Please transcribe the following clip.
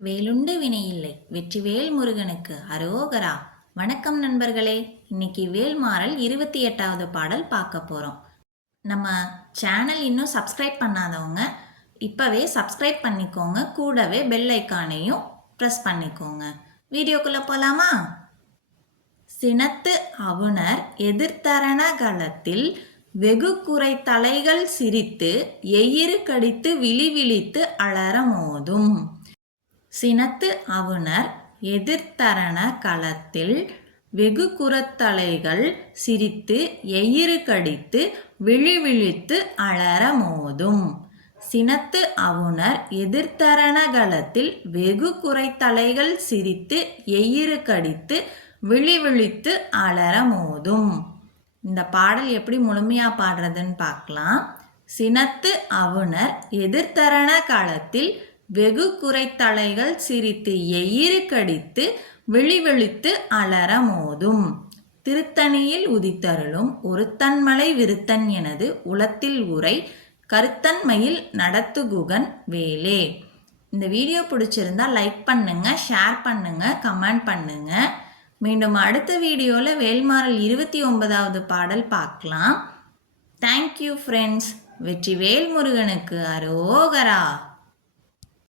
வேலுண்டு வினையில்லை வெற்றிவேல் முருகனுக்கு அரோகரா. வணக்கம் நண்பர்களே. இன்னைக்கு வேல்மாறல் 28வது பாடல் பார்க்க போகிறோம். நம்ம சேனல் இன்னும் சப்ஸ்கிரைப் பண்ணாதவங்க இப்போவே சப்ஸ்கிரைப் பண்ணிக்கோங்க. கூடவே பெல் ஐக்கானையும் ப்ரெஸ் பண்ணிக்கோங்க. வீடியோக்குள்ளே போகலாமா? சினத்து அவுணர் எதிர்த்தரண களத்தில் வெகு குறை தலைகள் சிரித்து எயிறு கடித்து விழி விழித்து அலற மோதும். சினத்து அவுணர் எதிர்த்தரண களத்தில் வெகு குறத்தலைகள் சிரித்து எயிறு கடித்து விழி விழித்து அலற மோதும். சினத்து அவுணர் எதிர்த்தரண களத்தில் வெகு குறைத்தலைகள் சிரித்து எயிறு கடித்து விழி விழித்து அலற மோதும். இந்த பாடல் எப்படி முழுமையா பாடுறதுன்னு பார்க்கலாம். சினத்து அவுணர் எதிர்த்தரண களத்தில் வெகு குறைத்தலைகள் சிரித்து எயிறு கடித்து விழிவிழித்து அலற மோதும். திருத்தணியில் உதித்தருளும் ஒருத்தன்மலை விருத்தன் எனது உளத்தில் உரை கருத்தன்மையில் நடத்துகுகன் வேலே. இந்த வீடியோ பிடிச்சிருந்தா லைக் பண்ணுங்க, ஷேர் பண்ணுங்க, கமெண்ட் பண்ணுங்க. மீண்டும் அடுத்த வீடியோவில் வேல்மாறல் 29வது பாடல் பார்க்கலாம். Thank you friends. வெற்றிவேல் முருகனுக்கு அரோகரா.